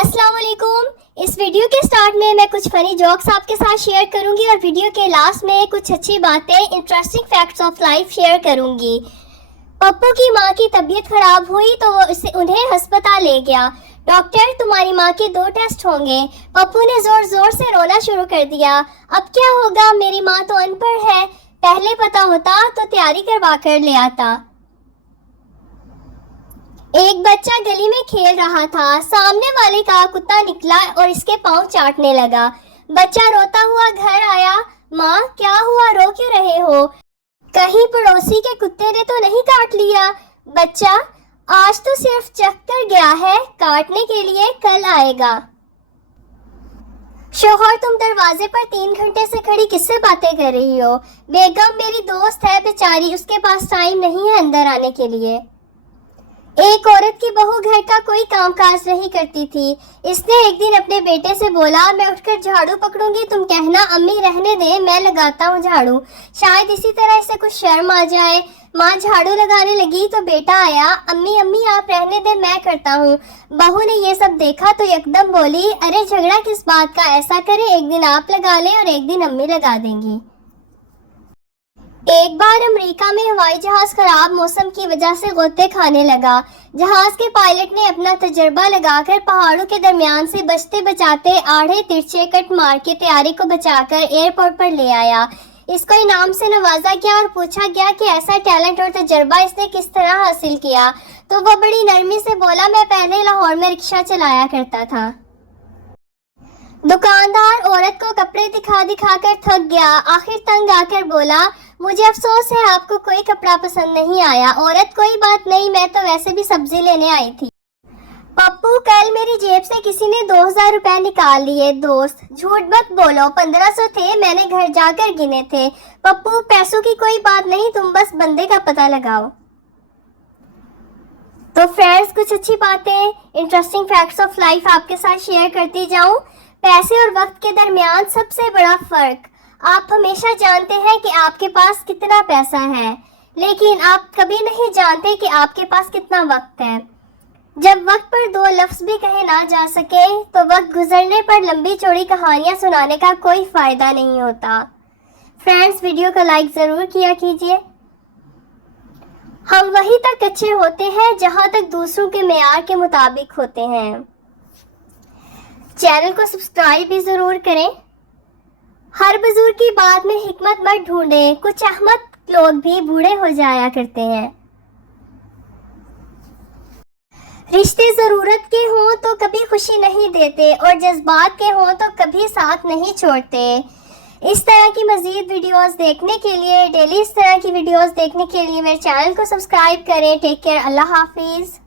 السلام علیکم. اس ویڈیو کے سٹارٹ میں کچھ فنی جوکس آپ کے ساتھ شیئر کروں گی اور ویڈیو کے لاسٹ میں کچھ اچھی باتیں interesting facts of life share کروں گی. پپو کی ماں کی طبیعت خراب ہوئی تو وہ انہیں ہسپتال لے گیا. ڈاکٹر تمہاری ماں کے 2 ٹیسٹ ہوں گے. پپو نے زور زور سے رونا شروع کر دیا. اب کیا ہوگا، میری ماں تو ان پڑھ ہے، پہلے پتا ہوتا تو تیاری کروا کر لے آتا. ایک بچہ گلی میں کھیل رہا تھا. سامنے والے کا کتا نکلا اور اس کے پاؤں چاٹنے لگا. بچہ روتا ہوا گھر آیا. ماں کیا ہوا، رو کیوں رہے ہو؟ کہیں پڑوسی کے کتے نے تو نہیں کاٹ لیا؟ بچہ آج تو صرف چکھ کر گیا ہے، کاٹنے کے لیے کل آئے گا. شوہر تم دروازے پر 3 گھنٹے سے کھڑی کس سے باتیں کر رہی ہو؟ بیگم میری دوست ہے بیچاری، اس کے پاس ٹائم نہیں ہے اندر آنے کے لیے. ایک عورت کی بہو گھر کا کوئی کام کاج نہیں کرتی تھی. اس نے ایک دن اپنے بیٹے سے بولا، میں اٹھ کر جھاڑو پکڑوں گی، تم کہنا امی رہنے دیں میں لگاتا ہوں جھاڑو، شاید اسی طرح اسے کچھ شرم آ جائے. ماں جھاڑو لگانے لگی تو بیٹا آیا، امی امی آپ رہنے دیں میں کرتا ہوں. بہو نے یہ سب دیکھا تو یکدم بولی، ارے جھگڑا کس بات کا، ایسا کریں ایک دن آپ لگا لیں اور ایک دن امی لگا دیں گی. ایک بار امریکہ میں ہوائی جہاز خراب موسم کی وجہ سے غوطے کھانے لگا. جہاز کے پائلٹ نے اپنا تجربہ لگا کر پہاڑوں کے درمیان سے بچتے بچاتے آڑے ترچھے کٹ مار کے طیارے کو بچا کر ایئرپورٹ پر لے آیا. اس کو انعام سے نوازا گیا اور پوچھا گیا کہ ایسا ٹیلنٹ اور تجربہ اس نے کس طرح حاصل کیا. تو وہ بڑی نرمی سے بولا، میں پہلے لاہور میں رکشہ چلایا کرتا تھا. دکاندار عورت کو کپڑے دکھا دکھا کر تھک گیا. آخر تنگ آ کر بولا، مجھے افسوس ہے آپ کو کوئی کپڑا پسند نہیں آیا. عورت کوئی بات نہیں، میں تو ویسے بھی سبزی لینے آئی تھی. پپو کل میری جیب سے کسی نے 2000 روپے نکال لیے. دوست جھوٹ مت بولو، 1500 تھے، میں نے گھر جا کر گنے تھے. پپو پیسوں کی کوئی بات نہیں، تم بس بندے کا پتہ لگاؤ. تو فرینڈز کچھ اچھی باتیں انٹرسٹنگ فیکٹس آف لائف آپ کے ساتھ شیئر کرتی جاؤں. پیسے اور وقت کے درمیان سب سے بڑا فرق، آپ ہمیشہ جانتے ہیں کہ آپ کے پاس کتنا پیسہ ہے، لیکن آپ کبھی نہیں جانتے کہ آپ کے پاس کتنا وقت ہے. جب وقت پر 2 لفظ بھی کہے نہ جا سکے تو وقت گزرنے پر لمبی چوڑی کہانیاں سنانے کا کوئی فائدہ نہیں ہوتا. فرینڈز ویڈیو کو لائک ضرور کیا کیجیے. ہم وہیں تک اچھے ہوتے ہیں جہاں تک دوسروں کے معیار کے مطابق ہوتے ہیں. چینل کو سبسکرائب بھی ضرور کریں. ہر بزرگ کی بات میں حکمت مت ڈھونڈیں، کچھ احمق لوگ بھی بوڑھے ہو جایا کرتے ہیں. رشتے ضرورت کے ہوں تو کبھی خوشی نہیں دیتے اور جذبات کے ہوں تو کبھی ساتھ نہیں چھوڑتے. اس طرح کی مزید ویڈیوز دیکھنے کے لیے، ڈیلی اس طرح کی ویڈیوز دیکھنے کے لیے میرے چینل کو سبسکرائب کریں. ٹیک کیئر، اللہ حافظ.